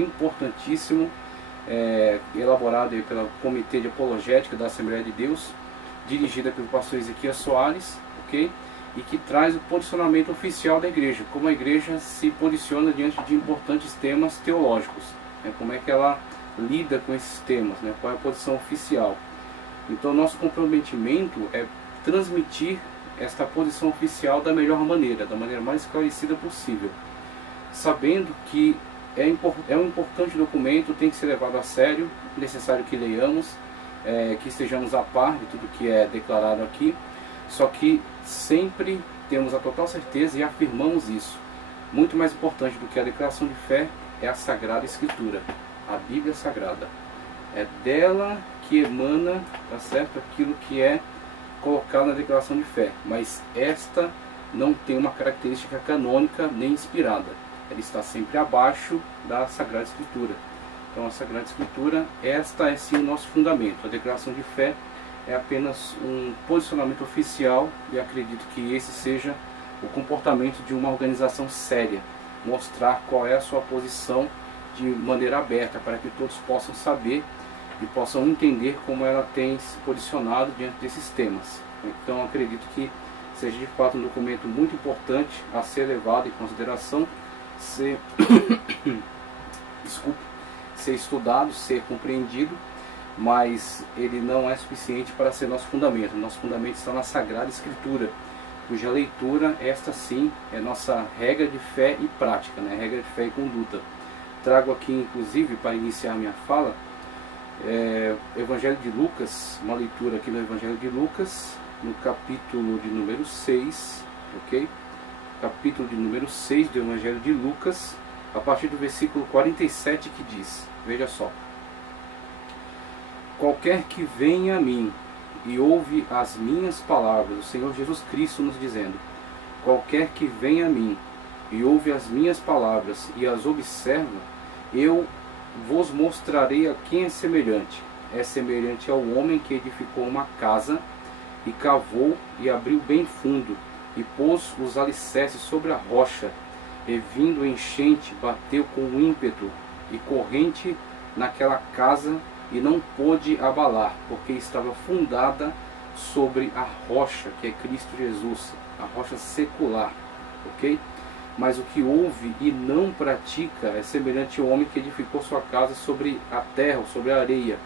importantíssimo, elaborado aí pelo Comitê de Apologética da Assembleia de Deus, dirigida pelo pastor Ezequias Soares, ok? E que traz o posicionamento oficial da igreja, como a igreja se posiciona diante de importantes temas teológicos, né? Como é que ela lida com esses temas, né? Qual é a posição oficial. Então nosso comprometimento é transmitir esta posição oficial da melhor maneira, da maneira mais esclarecida possível, sabendo que é um importante documento, tem que ser levado a sério, é necessário que leiamos, que estejamos a par de tudo que é declarado aqui, só que sempre temos a total certeza e afirmamos isso. Muito mais importante do que a declaração de fé é a Sagrada Escritura, a Bíblia Sagrada. É dela que emana, tá certo, aquilo que é colocado na declaração de fé, mas esta não tem uma característica canônica nem inspirada. Ela está sempre abaixo da Sagrada Escritura. Então a Sagrada Escritura, esta é sim o nosso fundamento. A declaração de fé é apenas um posicionamento oficial e acredito que esse seja o comportamento de uma organização séria. Mostrar qual é a sua posição de maneira aberta, para que todos possam saber e possam entender como ela tem se posicionado diante desses temas. Então acredito que seja de fato um documento muito importante a ser levado em consideração, ser estudado, ser compreendido, mas ele não é suficiente para ser nosso fundamento. Nosso fundamento está na Sagrada Escritura, cuja leitura, esta sim, é nossa regra de fé e prática, né? Regra de fé e conduta. Trago aqui, inclusive, para iniciar minha fala, Evangelho de Lucas, uma leitura aqui no Evangelho de Lucas, no capítulo de número 6, ok? Capítulo de número 6 do Evangelho de Lucas, a partir do versículo 47, que diz, veja só: qualquer que venha a mim e ouve as minhas palavras, o Senhor Jesus Cristo nos dizendo, qualquer que venha a mim e ouve as minhas palavras e as observa, eu vos mostrarei a quem é semelhante. É semelhante ao homem que edificou uma casa e cavou e abriu bem fundo e pôs os alicerces sobre a rocha, e vindo enchente bateu com ímpeto e corrente naquela casa e não pôde abalar, porque estava fundada sobre a rocha, que é Cristo Jesus, a rocha secular, ok? Mas o que ouve e não pratica é semelhante ao homem que edificou sua casa sobre a terra, ou sobre a areia,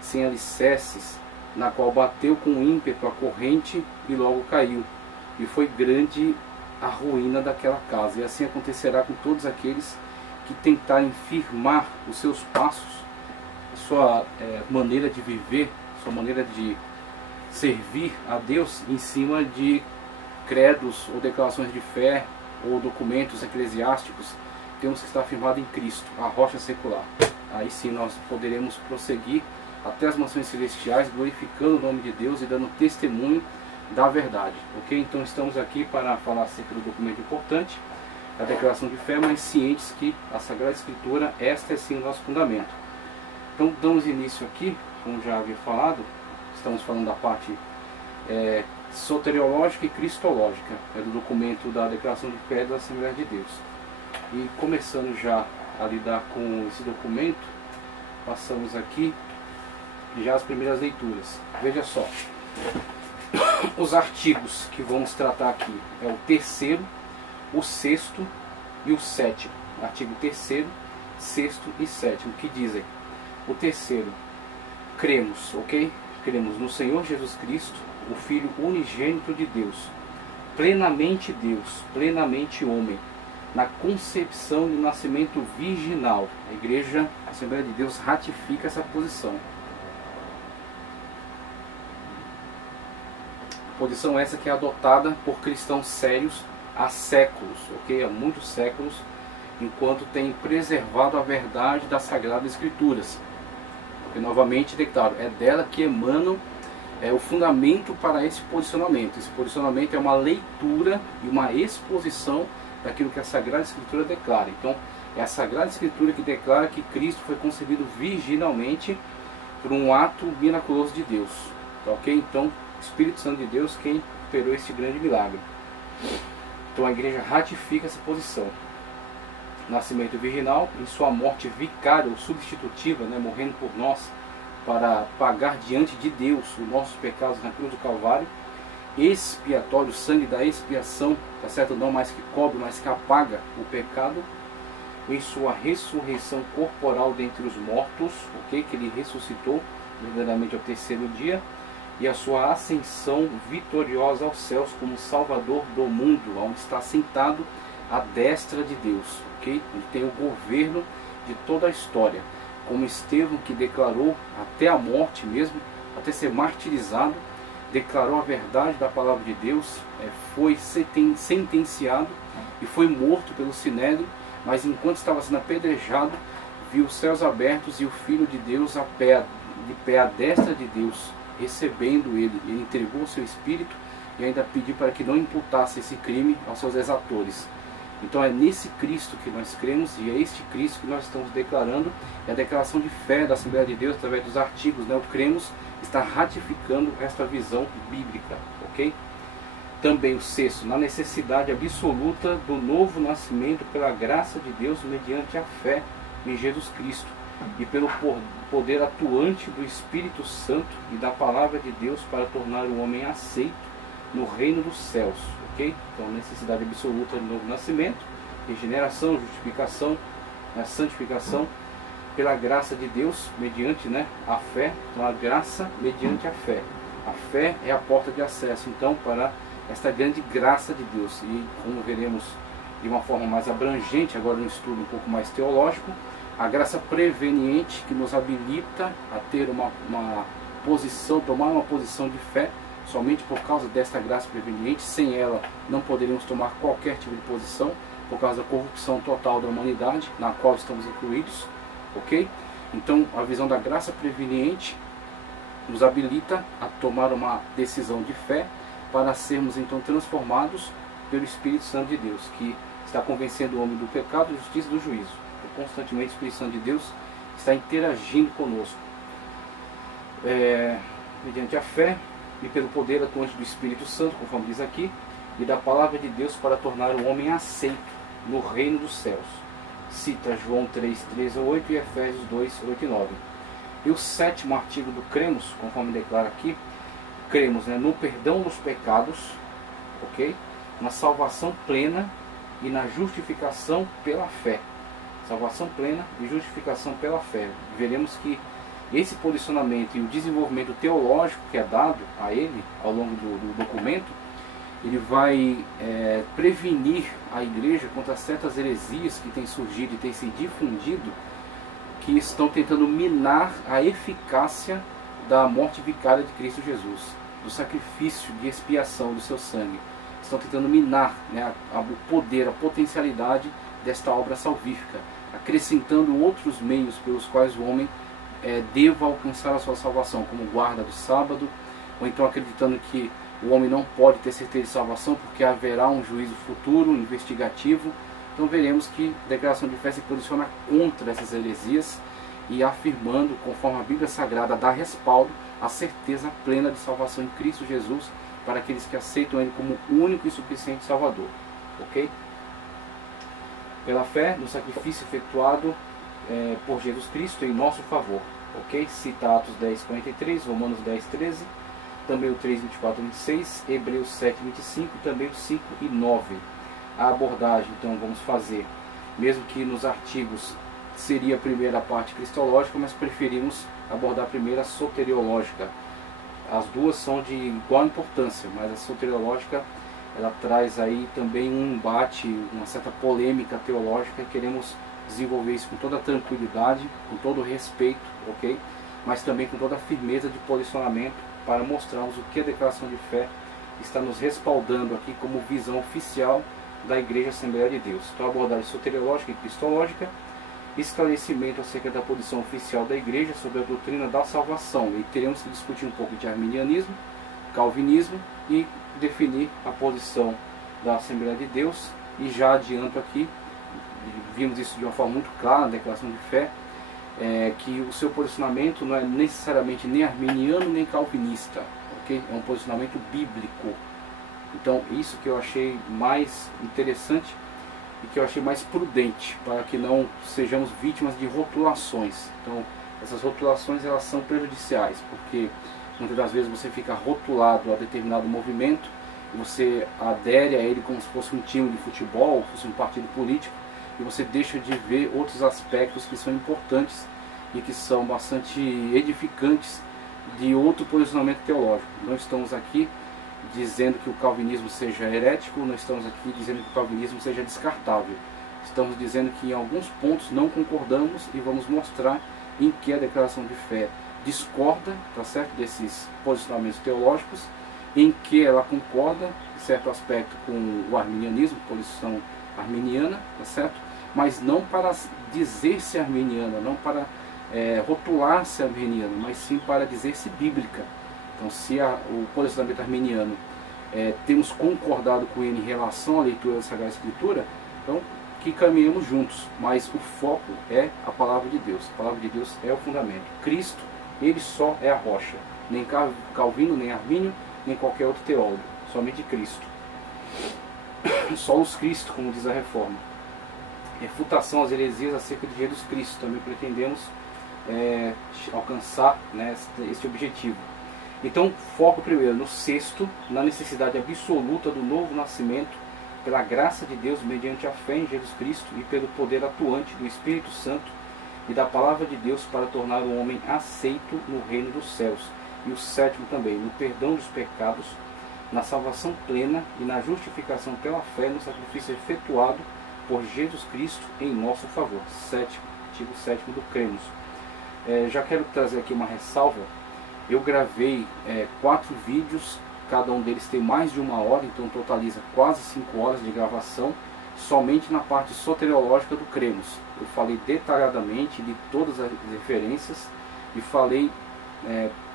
sem alicerces, na qual bateu com ímpeto a corrente e logo caiu. E foi grande a ruína daquela casa. E assim acontecerá com todos aqueles que tentarem firmar os seus passos, a sua maneira de viver, sua maneira de servir a Deus em cima de credos ou declarações de fé ou documentos eclesiásticos. Temos que estar firmado em Cristo, a rocha secular. Aí sim nós poderemos prosseguir até as mansões celestiais, glorificando o nome de Deus e dando testemunho da verdade, ok? Então estamos aqui para falar acerca do documento importante, a declaração de fé, mas cientes que a Sagrada Escritura, esta é sim o nosso fundamento. Então damos início aqui, como já havia falado, estamos falando da parte soteriológica e cristológica, do documento da declaração de fé da Assembleia de Deus. E começando já a lidar com esse documento, passamos aqui já as primeiras leituras. Veja só, os artigos que vamos tratar aqui é o 3º, o 6º e o 7º. Artigo 3º, 6º e 7º, que dizem: o 3º, cremos, ok? Cremos no Senhor Jesus Cristo, o Filho unigênito de Deus, plenamente homem, na concepção e nascimento virginal. A Igreja, a Assembleia de Deus, ratifica essa posição. Posição essa que é adotada por cristãos sérios há séculos, ok? Há muitos séculos, enquanto tem preservado a verdade das Sagradas Escrituras. E novamente declaro, é dela que emanam o fundamento para esse posicionamento. Esse posicionamento é uma leitura e uma exposição daquilo que a Sagrada Escritura declara. Então, é a Sagrada Escritura que declara que Cristo foi concebido virginalmente por um ato miraculoso de Deus. Tá, ok? Então, Espírito Santo de Deus quem operou este grande milagre. Então a igreja ratifica essa posição. nascimento virginal, em sua morte vicária ou substitutiva, né, morrendo por nós, para pagar diante de Deus os nossos pecados na cruz do Calvário, expiatório, o sangue da expiação, tá certo? Não mais que cobre, mas que apaga o pecado, em sua ressurreição corporal dentre os mortos, ok? Que ele ressuscitou verdadeiramente ao terceiro dia, e a sua ascensão vitoriosa aos céus como Salvador do mundo, onde está sentado à destra de Deus, ok? Ele tem o governo de toda a história, como Estevão, que declarou até a morte mesmo, até ser martirizado, declarou a verdade da palavra de Deus, foi sentenciado e foi morto pelo Sinédrio, mas enquanto estava sendo apedrejado, viu os céus abertos e o Filho de Deus de pé à destra de Deus, recebendo ele. Ele entregou o seu espírito e ainda pediu para que não imputasse esse crime aos seus exatores. Então é nesse Cristo que nós cremos, e é este Cristo que nós estamos declarando. É a declaração de fé da Assembleia de Deus através dos artigos, né? O cremos está ratificando esta visão bíblica, ok? Também o sexto, na necessidade absoluta do novo nascimento pela graça de Deus mediante a fé em Jesus Cristo e pelo poder atuante do Espírito Santo e da palavra de Deus para tornar o homem aceito no reino dos céus, ok? Então, necessidade absoluta do novo nascimento, regeneração, justificação, santificação pela graça de Deus mediante, né, a fé. Então, a graça mediante a fé. A fé é a porta de acesso, então, para esta grande graça de Deus. E como veremos de uma forma mais abrangente, agora no estudo um pouco mais teológico, a graça preveniente que nos habilita a ter uma posição, tomar uma posição de fé, somente por causa desta graça preveniente. Sem ela não poderíamos tomar qualquer tipo de posição, por causa da corrupção total da humanidade, na qual estamos incluídos, ok? Então a visão da graça preveniente nos habilita a tomar uma decisão de fé, para sermos então transformados pelo Espírito Santo de Deus, que está convencendo o homem do pecado, da justiça e do juízo. Então, constantemente o Espírito Santo de Deus está interagindo conosco, mediante a fé e pelo poder atuante do Espírito Santo, conforme diz aqui, e da palavra de Deus para tornar o homem aceito no reino dos céus. Cita João 3, 13 a 8 e Efésios 2, 8 e 9. E o sétimo artigo do cremos, conforme declara aqui, cremos, né, no perdão dos pecados, ok? Na salvação plena e na justificação pela fé. Salvação plena e justificação pela fé. Veremos que esse posicionamento e o desenvolvimento teológico que é dado a ele ao longo do documento, ele vai prevenir a igreja contra certas heresias que têm surgido e têm se difundido, que estão tentando minar a eficácia da morte vicária de Cristo Jesus, do sacrifício de expiação do seu sangue. Estão tentando minar, né, o poder, a potencialidade desta obra salvífica, acrescentando outros meios pelos quais o homem deva alcançar a sua salvação, como guarda do sábado, ou então acreditando que o homem não pode ter certeza de salvação porque haverá um juízo futuro, investigativo. Então veremos que a declaração de fé se posiciona contra essas heresias e afirmando, conforme a Bíblia Sagrada dá respaldo, a certeza plena de salvação em Cristo Jesus para aqueles que aceitam Ele como único e suficiente Salvador, ok? Pela fé no sacrifício efetuado por Jesus Cristo em nosso favor, ok? Cita Atos 10, 43, Romanos 10, 13, também o 3, 24, 26, Hebreus 7, 25 e também o 5 e 9. A abordagem, então, vamos fazer, mesmo que nos artigos seria a primeira parte cristológica, mas preferimos abordar a primeira soteriológica. As duas são de igual importância, mas a soteriológica ela traz aí também um embate, uma certa polêmica teológica, e queremos desenvolver isso com toda a tranquilidade, com todo o respeito, ok? Mas também com toda a firmeza de posicionamento, para mostrarmos o que a declaração de fé está nos respaldando aqui como visão oficial da Igreja Assembleia de Deus. Então, abordagem soteriológica e cristológica, esclarecimento acerca da posição oficial da Igreja sobre a doutrina da salvação. E teremos que discutir um pouco de arminianismo, calvinismo e definir a posição da Assembleia de Deus. E já adianto aqui, vimos isso de uma forma muito clara na declaração de fé, que o seu posicionamento não é necessariamente nem arminiano nem calvinista, ok? É um posicionamento bíblico. Então, isso que eu achei mais interessante e que eu achei mais prudente, para que não sejamos vítimas de rotulações. Então, essas rotulações elas são prejudiciais, porque muitas das vezes você fica rotulado a determinado movimento, você adere a ele como se fosse um time de futebol, fosse um partido político, e você deixa de ver outros aspectos que são importantes e que são bastante edificantes de outro posicionamento teológico. Não estamos aqui dizendo que o calvinismo seja herético, não estamos aqui dizendo que o calvinismo seja descartável. Estamos dizendo que em alguns pontos não concordamos e vamos mostrar em que a declaração de fé discorda, tá certo, desses posicionamentos teológicos, em que ela concorda em certo aspecto com o arminianismo, posição arminiana, tá certo, mas não para dizer-se arminiana, não para rotular-se arminiana, mas sim para dizer-se bíblica. Então, se o posicionamento arminiano temos concordado com ele em relação à leitura da Sagrada Escritura, então que caminhemos juntos, mas o foco é a palavra de Deus. A palavra de Deus é o fundamento. Cristo, ele só é a rocha. Nem Calvino, nem Armínio, nem qualquer outro teólogo. Somente Cristo. Solos Cristo, como diz a Reforma. Refutação às heresias acerca de Jesus Cristo. Também pretendemos alcançar, né, este objetivo. Então, foco primeiro no sexto, na necessidade absoluta do novo nascimento, pela graça de Deus, mediante a fé em Jesus Cristo e pelo poder atuante do Espírito Santo e da palavra de Deus para tornar o homem aceito no reino dos céus. E o sétimo também, no perdão dos pecados, na salvação plena e na justificação pela fé no sacrifício efetuado por Jesus Cristo em nosso favor. Sétimo, artigo 7º do Cremos. Já quero trazer aqui uma ressalva. Eu gravei 4 vídeos, cada um deles tem mais de 1 hora, então totaliza quase 5 horas de gravação, somente na parte soteriológica do Cremos. Eu falei detalhadamente de todas as referências e falei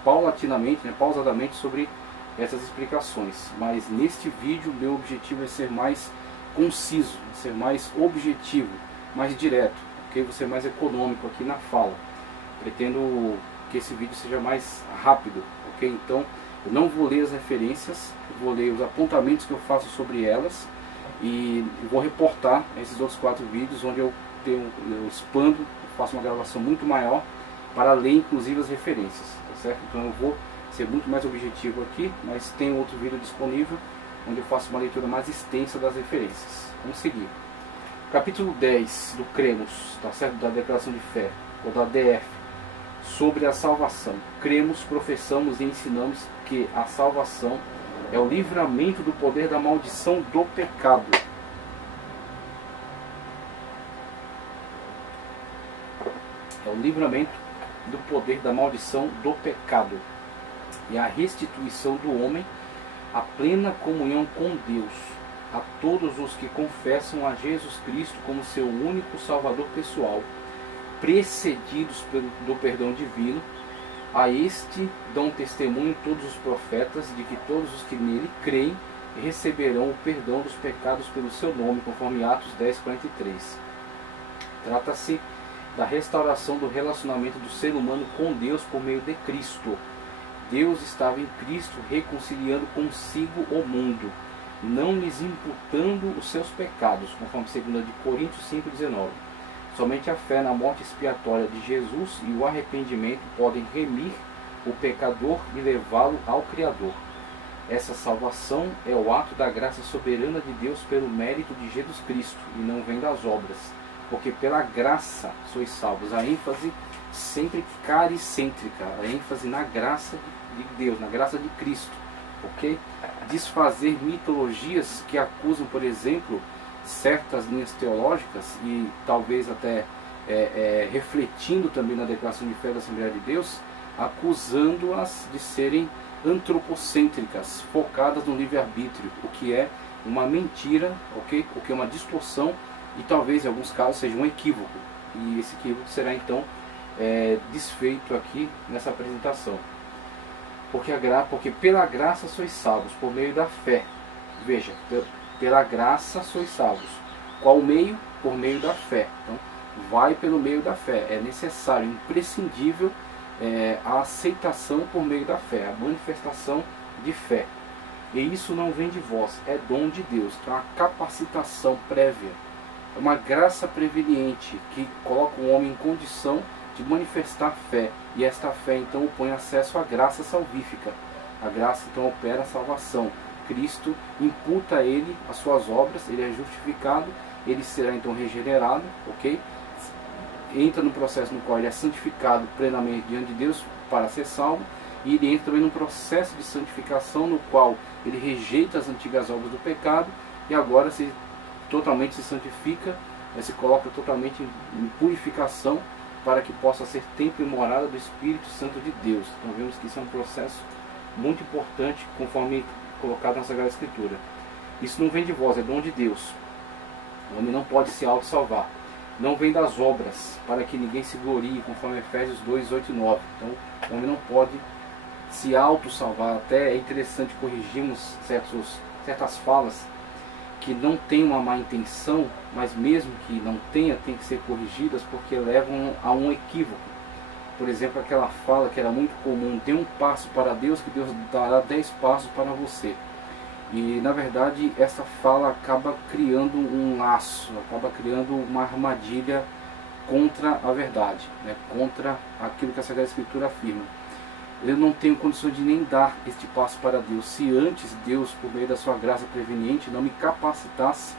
paulatinamente, pausadamente sobre essas explicações. Mas neste vídeo, meu objetivo é ser mais conciso, ser mais objetivo, mais direto, ok? Vou ser mais econômico aqui na fala. Pretendo que esse vídeo seja mais rápido, ok? Então, eu não vou ler as referências, eu vou ler os apontamentos que eu faço sobre elas e vou reportar esses outros 4 vídeos onde eu expando, faço uma gravação muito maior para ler inclusive as referências, tá certo? Então eu vou ser muito mais objetivo aqui, mas tem outro vídeo disponível onde eu faço uma leitura mais extensa das referências. Vamos seguir. Capítulo 10 do Cremos, tá certo? Da Declaração de Fé, ou da DF. Sobre a salvação. Cremos, professamos e ensinamos que a salvação é o livramento do poder da maldição do pecado. É o livramento do poder da maldição do pecado e a restituição do homem à plena comunhão com Deus, a todos os que confessam a Jesus Cristo como seu único Salvador pessoal, precedidos do perdão divino. A este dão testemunho todos os profetas de que todos os que nele creem receberão o perdão dos pecados pelo seu nome, conforme Atos 10:43. Trata-se da restauração do relacionamento do ser humano com Deus por meio de Cristo. Deus estava em Cristo reconciliando consigo o mundo, não lhes imputando os seus pecados, conforme 2 Coríntios 5:19. Somente a fé na morte expiatória de Jesus e o arrependimento podem remir o pecador e levá-lo ao Criador. Essa salvação é o ato da graça soberana de Deus pelo mérito de Jesus Cristo e não vem das obras, porque pela graça sois salvos. A ênfase sempre caricêntrica, a ênfase na graça de Deus, na graça de Cristo, ok? Desfazer mitologias que acusam, por exemplo, certas linhas teológicas e talvez até refletindo também na declaração de fé da Assembleia de Deus, acusando-as de serem antropocêntricas, focadas no livre-arbítrio, o que é uma mentira, ok? O que é uma distorção e talvez em alguns casos seja um equívoco. E esse equívoco será então desfeito aqui nessa apresentação. Porque pela graça sois salvos, por meio da fé. Veja, pela graça sois salvos. Qual meio? Por meio da fé. Então, vai pelo meio da fé. É necessário, imprescindível a aceitação por meio da fé, a manifestação de fé. E isso não vem de vós, é dom de Deus. Então, a capacitação prévia é uma graça preveniente que coloca o homem em condição de manifestar fé. E esta fé então opõe acesso à graça salvífica. A graça então opera a salvação. Cristo imputa a ele as suas obras, ele é justificado, ele será então regenerado, ok? Entra no processo no qual ele é santificado plenamente diante de Deus para ser salvo, e ele entra também num processo de santificação no qual ele rejeita as antigas obras do pecado e agora totalmente se santifica, se coloca totalmente em purificação para que possa ser templo e morada do Espírito Santo de Deus. Então vemos que isso é um processo muito importante, conforme colocado na Sagrada Escritura. Isso não vem de vós, é dom de Deus. O homem não pode se auto-salvar. Não vem das obras, para que ninguém se glorie, conforme Efésios 2, 8 e 9. Então, o homem não pode se auto-salvar. Até é interessante corrigirmos certas falas que não têm uma má intenção, mas mesmo que não tenha, tem que ser corrigidas, porque levam a um equívoco. Por exemplo, aquela fala que era muito comum: dê um passo para Deus, que Deus dará 10 passos para você. E na verdade essa fala acaba criando um laço, acaba criando uma armadilha contra a verdade, né? Contra aquilo que a Sagrada Escritura afirma. Eu não tenho condições de nem dar este passo para Deus, se antes Deus, por meio da sua graça preveniente, não me capacitasse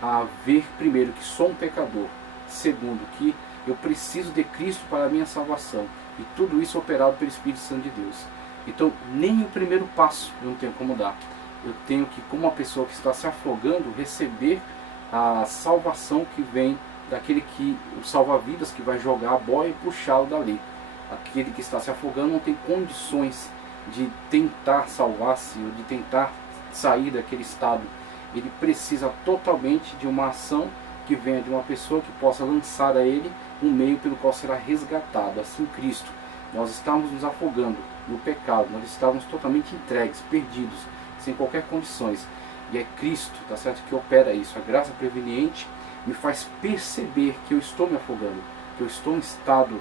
a ver, primeiro, que sou um pecador, segundo, que eu preciso de Cristo para a minha salvação, e tudo isso operado pelo Espírito Santo de Deus. Então nem o primeiro passo eu não tenho como dar. Eu tenho que, como uma pessoa que está se afogando, receber a salvação que vem daquele que, o salva-vidas, que vai jogar a boia e puxá-lo dali. Aquele que está se afogando não tem condições de tentar salvar-se ou de tentar sair daquele estado. Ele precisa totalmente de uma ação que venha de uma pessoa que possa lançar a ele um meio pelo qual será resgatado. Assim Cristo. Nós estávamos nos afogando no pecado, nós estávamos totalmente entregues, perdidos, sem qualquer condições, e é Cristo, tá certo, que opera isso. A graça preveniente me faz perceber que eu estou me afogando, que eu estou em estado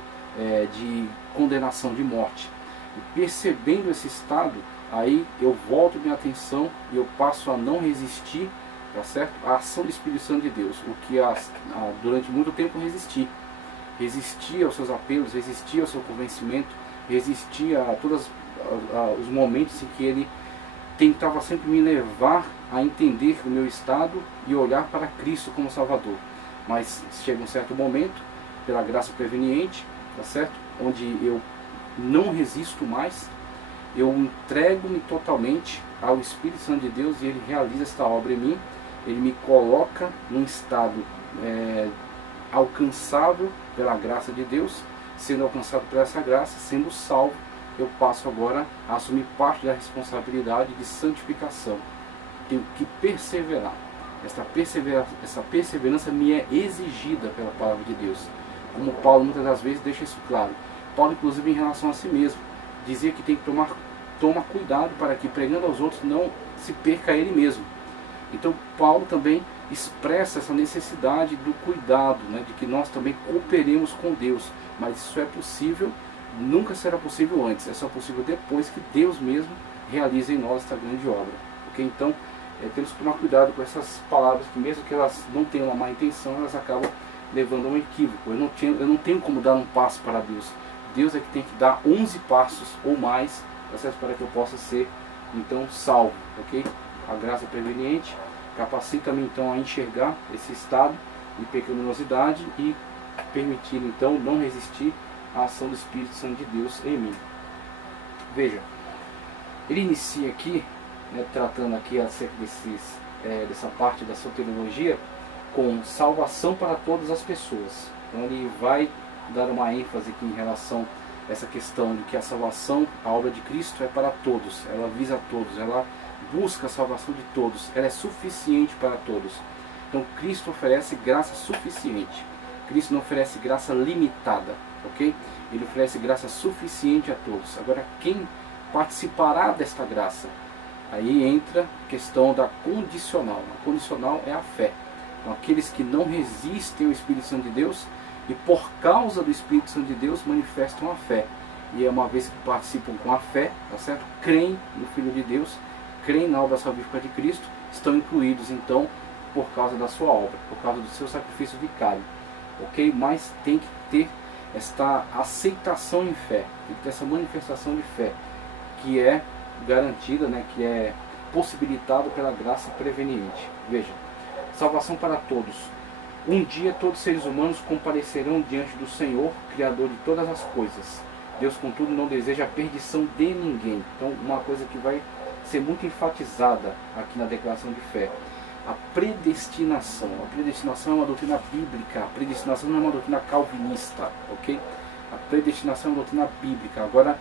de condenação, de morte, e percebendo esse estado, aí eu volto minha atenção e eu passo a não resistir, tá certo, à ação do Espírito Santo de Deus, o que durante muito tempo resisti aos seus apelos, resisti ao seu convencimento, resisti a todos os momentos em que ele tentava sempre me levar a entender o meu estado e olhar para Cristo como Salvador. Mas chega um certo momento, pela graça preveniente, tá certo? Onde eu não resisto mais, eu entrego-me totalmente ao Espírito Santo de Deus e ele realiza esta obra em mim. Ele me coloca num estado alcançável pela graça de Deus. Sendo alcançado por essa graça, sendo salvo, eu passo agora a assumir parte da responsabilidade de santificação. Tenho que perseverar. Essa perseverança me é exigida pela palavra de Deus. Como Paulo muitas das vezes deixa isso claro. Paulo, inclusive, em relação a si mesmo, dizia que tem que tomar cuidado para que, pregando aos outros, não se perca ele mesmo. Então Paulo também expressa essa necessidade do cuidado, né, de que nós também cooperemos com Deus. Mas isso é possível, nunca será possível antes, é só possível depois que Deus mesmo realiza em nós esta grande obra. Okay? Então temos que tomar cuidado com essas palavras, que mesmo que elas não tenham uma má intenção, elas acabam levando a um equívoco. Eu não tenho como dar um passo para Deus. Deus é que tem que dar 11 passos ou mais, para que eu possa ser então salvo. Okay? A graça preveniente capacita-me então a enxergar esse estado de pecaminosidade e permitir então não resistir à ação do Espírito Santo de Deus em mim. Veja, ele inicia aqui, né, tratando aqui acerca dessa parte da soteriologia, com salvação para todas as pessoas. Então ele vai dar uma ênfase aqui em relação a essa questão de que a salvação, a obra de Cristo é para todos, ela visa a todos, ela busca a salvação de todos, ela é suficiente para todos. Então Cristo oferece graça suficiente. Cristo não oferece graça limitada, ok? Ele oferece graça suficiente a todos. Agora, quem participará desta graça? Aí entra a questão da condicional. A condicional é a fé. Então, aqueles que não resistem ao Espírito Santo de Deus e por causa do Espírito Santo de Deus manifestam a fé. E uma vez que participam com a fé, tá certo? Creem no Filho de Deus, creem na obra salvífica de Cristo, estão incluídos então por causa da sua obra, por causa do seu sacrifício vicário, ok? Mas tem que ter esta aceitação em fé, tem que ter essa manifestação de fé, que é garantida, né, que é possibilitado pela graça preveniente. Veja, salvação para todos. Um dia todos os seres humanos comparecerão diante do Senhor, Criador de todas as coisas. Deus, contudo, não deseja a perdição de ninguém. Então, uma coisa que vai ser muito enfatizada aqui na declaração de fé: a predestinação. A predestinação é uma doutrina bíblica, a predestinação não é uma doutrina calvinista, ok? A predestinação é uma doutrina bíblica. Agora,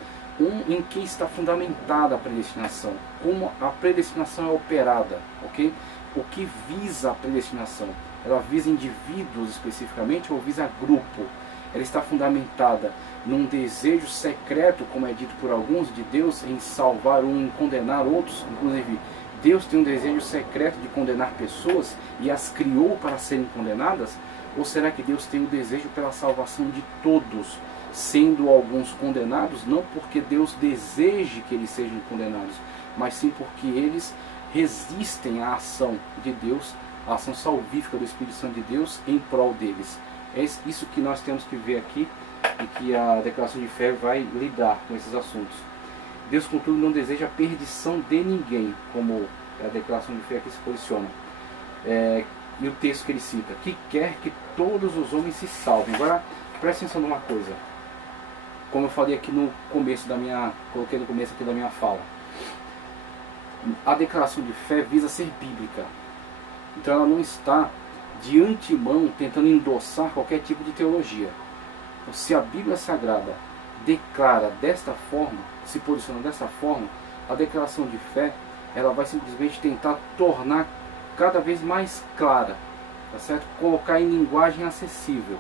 em que está fundamentada a predestinação? Como a predestinação é operada, ok? O que visa a predestinação? Ela visa indivíduos especificamente ou visa grupo? Ela está fundamentada num desejo secreto, como é dito por alguns, de Deus em salvar um, em condenar outros. Inclusive, Deus tem um desejo secreto de condenar pessoas e as criou para serem condenadas? Ou será que Deus tem o desejo pela salvação de todos, sendo alguns condenados, não porque Deus deseje que eles sejam condenados, mas sim porque eles resistem à ação de Deus, a ação salvífica do Espírito Santo de Deus em prol deles? É isso que nós temos que ver aqui e que a declaração de fé vai lidar com esses assuntos. Deus, contudo, não deseja a perdição de ninguém, como a declaração de fé aqui se posiciona. E o texto que ele cita: que quer que todos os homens se salvem. Agora, preste atenção numa coisa. Como eu falei aqui no começo coloquei no começo aqui da minha fala, a declaração de fé visa ser bíblica. Então ela não está de antemão tentando endossar qualquer tipo de teologia. Então, se a Bíblia Sagrada declara desta forma, se posiciona desta forma, a declaração de fé, ela vai simplesmente tentar tornar cada vez mais clara, tá certo? Colocar em linguagem acessível,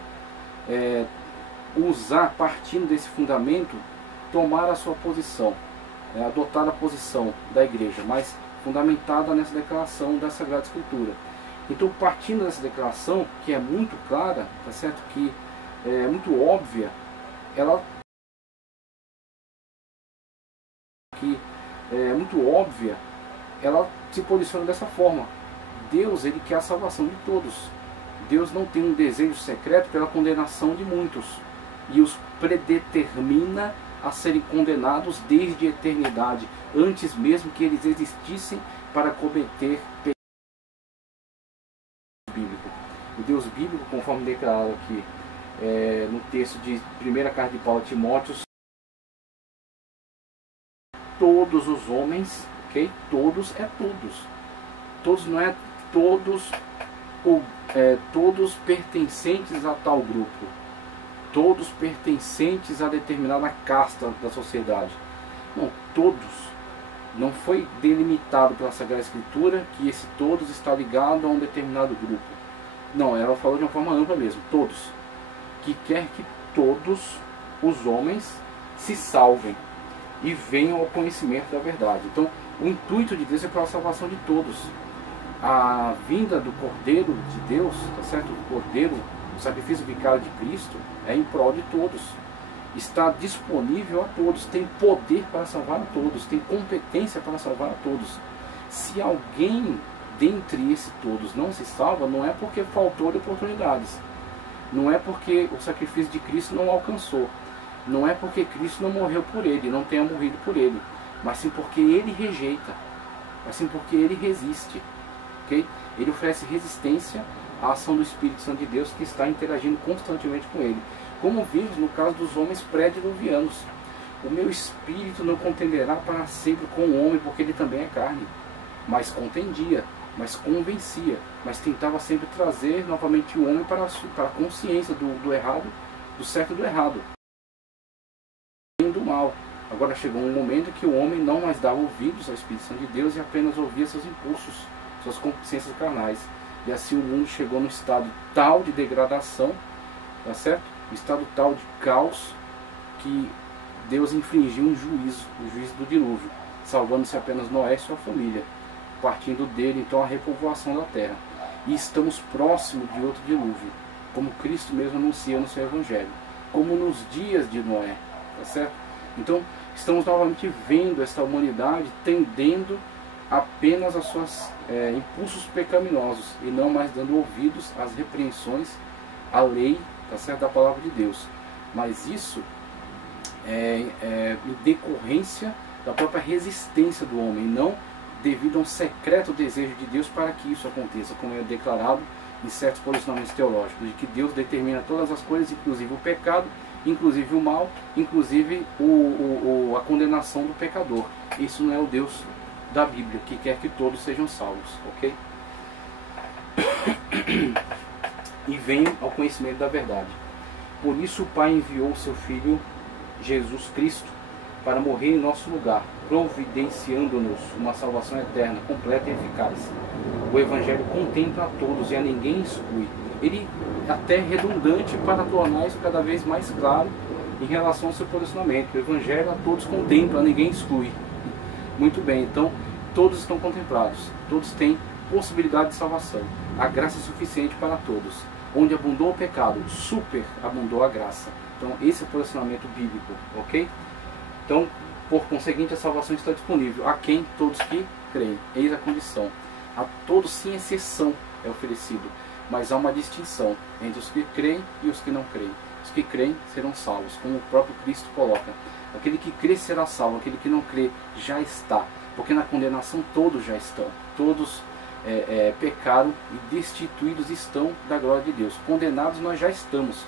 usar, partindo desse fundamento, tomar a sua posição, adotar a posição da igreja, mas fundamentada nessa declaração da Sagrada Escritura. Então, partindo dessa declaração, que é muito clara, tá certo? Que é muito óbvia, ela se posiciona dessa forma. Deus, ele quer a salvação de todos. Deus não tem um desejo secreto pela condenação de muitos, e os predetermina a serem condenados desde a eternidade, antes mesmo que eles existissem para cometer pecado bíblico. O Deus bíblico, conforme declarado aqui no texto de 1ª carta de Paulo a Timóteo, todos os homens, ok? Todos é todos. Todos não é todos, todos pertencentes a tal grupo. Todos pertencentes a determinada casta da sociedade. Não, todos. Não foi delimitado pela Sagrada Escritura que esse todos está ligado a um determinado grupo. Não, ela falou de uma forma ampla mesmo, todos. Que quer que todos os homens se salvem e venham ao conhecimento da verdade. Então, o intuito de Deus é para a salvação de todos. A vinda do Cordeiro de Deus, tá certo? O Cordeiro, o sacrifício vicário de Cristo, é em prol de todos. Está disponível a todos, tem poder para salvar a todos, tem competência para salvar a todos. Se alguém dentre esses todos não se salva, não é porque faltou de oportunidades, não é porque o sacrifício de Cristo não alcançou, não é porque Cristo não morreu por ele, não tenha morrido por ele, mas sim porque ele rejeita, mas sim porque ele resiste, ok? Ele oferece resistência à ação do Espírito Santo de Deus, que está interagindo constantemente com ele, como vimos no caso dos homens pré-diluvianos. O meu espírito não contenderá para sempre com o homem, porque ele também é carne, mas contendia, mas convencia, mas tentava sempre trazer novamente o homem para a consciência do errado, do certo e do errado, do mal. Agora chegou um momento que o homem não mais dava ouvidos ao Espírito Santo de Deus e apenas ouvia seus impulsos, suas concupiscências carnais. E assim o mundo chegou num estado tal de degradação, tá certo? Um estado tal de caos, que Deus infringiu um juízo, o juízo do dilúvio, salvando-se apenas Noé e sua família, partindo dele então a repovoação da terra. E estamos próximos de outro dilúvio, como Cristo mesmo anuncia no seu Evangelho, como nos dias de Noé, tá certo? Então estamos novamente vendo esta humanidade tendendo apenas aos seus impulsos pecaminosos e não mais dando ouvidos às repreensões, à lei, tá certo, da palavra de Deus. Mas isso em decorrência da própria resistência do homem, não devido a um secreto desejo de Deus para que isso aconteça, como é declarado em certos posicionamentos teológicos, de que Deus determina todas as coisas, inclusive o pecado, inclusive o mal, inclusive a condenação do pecador. Isso não é o Deus da Bíblia, que quer que todos sejam salvos, ok? E venham ao conhecimento da verdade. Por isso o Pai enviou o seu Filho Jesus Cristo para morrer em nosso lugar, providenciando-nos uma salvação eterna, completa e eficaz. O Evangelho contempla a todos e a ninguém exclui. Ele é até redundante para tornar isso cada vez mais claro em relação ao seu posicionamento. O Evangelho a todos contempla, a ninguém exclui. Muito bem, então todos estão contemplados, todos têm possibilidade de salvação. A graça é suficiente para todos. Onde abundou o pecado, superabundou a graça. Então esse é o posicionamento bíblico, ok? Então, por conseguinte, a salvação está disponível a quem? Todos que creem. Eis a condição. A todos, sem exceção, é oferecido. Mas há uma distinção entre os que creem e os que não creem. Os que creem serão salvos, como o próprio Cristo coloca. Aquele que crê será salvo, aquele que não crê já está. Porque na condenação todos já estão. Todos pecaram e destituídos estão da glória de Deus. Condenados nós já estamos.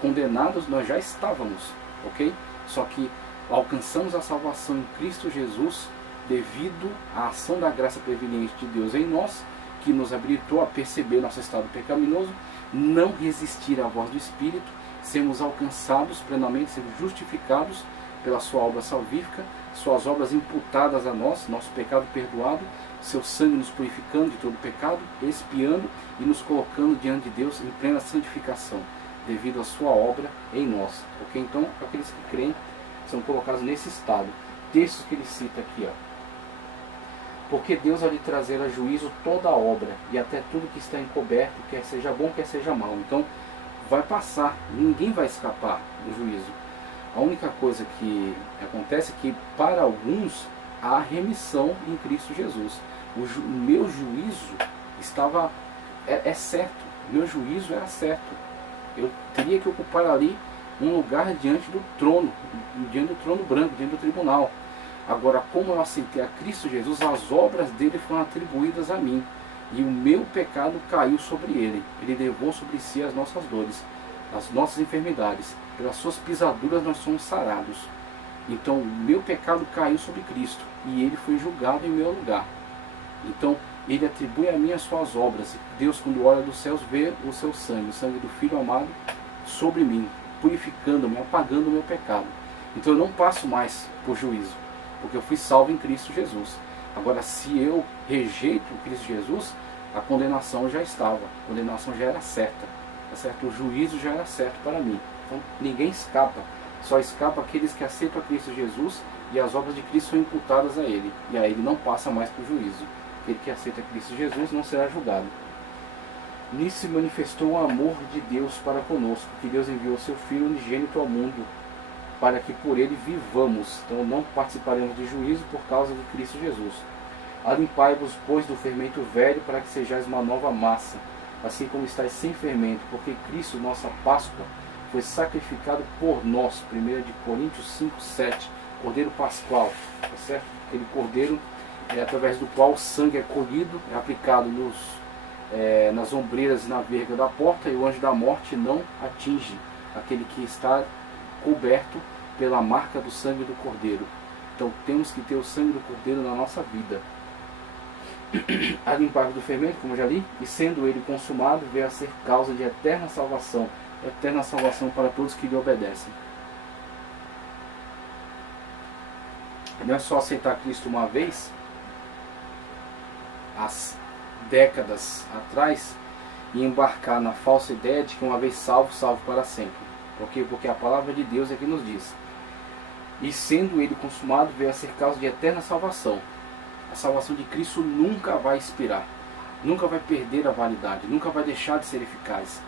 Condenados nós já estávamos, ok? Só que alcançamos a salvação em Cristo Jesus devido à ação da graça preveniente de Deus em nós, que nos habilitou a perceber nosso estado pecaminoso, não resistir à voz do Espírito, sermos alcançados plenamente, sermos justificados pela sua obra salvífica, suas obras imputadas a nós, nosso pecado perdoado, seu sangue nos purificando de todo pecado, expiando e nos colocando diante de Deus em plena santificação, devido à sua obra em nós. Ok? Então, aqueles que creem são colocados nesse estado. Textos que ele cita aqui, ó. Porque Deus há de trazer a juízo toda a obra e até tudo que está encoberto, quer seja bom, quer seja mal. Então, vai passar, ninguém vai escapar do juízo. A única coisa que acontece é que para alguns há remissão em Cristo Jesus. O meu juízo estava é certo, meu juízo era certo. Eu teria que ocupar ali um lugar diante do trono branco, diante do tribunal. Agora, como eu aceitei a Cristo Jesus, as obras dele foram atribuídas a mim. E o meu pecado caiu sobre ele. Ele levou sobre si as nossas dores, as nossas enfermidades. Pelas suas pisaduras nós somos sarados. Então, o meu pecado caiu sobre Cristo. E ele foi julgado em meu lugar. Então, ele atribui a mim as suas obras. Deus, quando olha dos céus, vê o seu sangue, o sangue do Filho amado, sobre mim, purificando-me, apagando o meu pecado. Então, eu não passo mais por juízo, porque eu fui salvo em Cristo Jesus. Agora, se eu rejeito Cristo Jesus, a condenação já estava, a condenação já era certa, tá certo? O juízo já era certo para mim. Então, ninguém escapa, só escapa aqueles que aceitam a Cristo Jesus e as obras de Cristo são imputadas a ele, e aí ele não passa mais por juízo. Aquele que aceita Cristo Jesus não será julgado. Nisso se manifestou o amor de Deus para conosco, que Deus enviou seu Filho unigênito ao mundo, para que por ele vivamos. Então não participaremos de juízo por causa de Cristo Jesus. Alimpai-vos, pois, do fermento velho, para que sejais uma nova massa, assim como estáis sem fermento, porque Cristo, nossa Páscoa, foi sacrificado por nós. 1 Coríntios 5, 7. Cordeiro pascual, tá certo? Aquele cordeiro através do qual o sangue é colhido, é aplicado nas ombreiras e na verga da porta, e o anjo da morte não atinge aquele que está coberto pela marca do sangue do cordeiro. Então temos que ter o sangue do cordeiro na nossa vida. A limpar do fermento, como já li, e sendo ele consumado, veio a ser causa de eterna salvação para todos que lhe obedecem. Não é só aceitar Cristo uma vez, há décadas atrás, e embarcar na falsa ideia de que uma vez salvo, salvo para sempre. Por quê? Porque a palavra de Deus é que nos diz: e sendo ele consumado, veio a ser causa de eterna salvação. A salvação de Cristo nunca vai expirar, nunca vai perder a validade, nunca vai deixar de ser eficaz.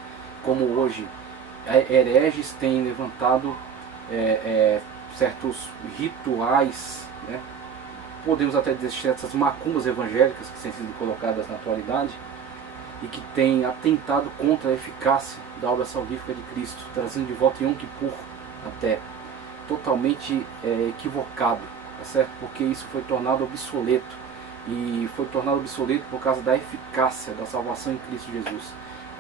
Como hoje hereges têm levantado certos rituais, né, podemos até dizer essas macumbas evangélicas que têm sido colocadas na atualidade e que têm atentado contra a eficácia da obra salvífica de Cristo, trazendo de volta Yom Kippur até totalmente equivocado, tá certo? Porque isso foi tornado obsoleto, e foi tornado obsoleto por causa da eficácia da salvação em Cristo Jesus.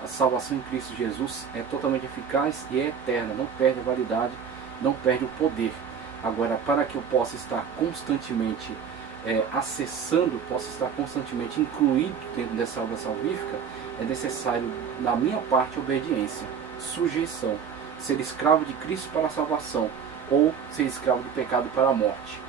A salvação em Cristo Jesus é totalmente eficaz e é eterna, não perde a validade, não perde o poder. Agora, para que eu possa estar constantemente acessando, possa estar constantemente incluído dentro dessa obra salvífica, é necessário, da minha parte, obediência, sujeição, ser escravo de Cristo para a salvação, ou ser escravo do pecado para a morte.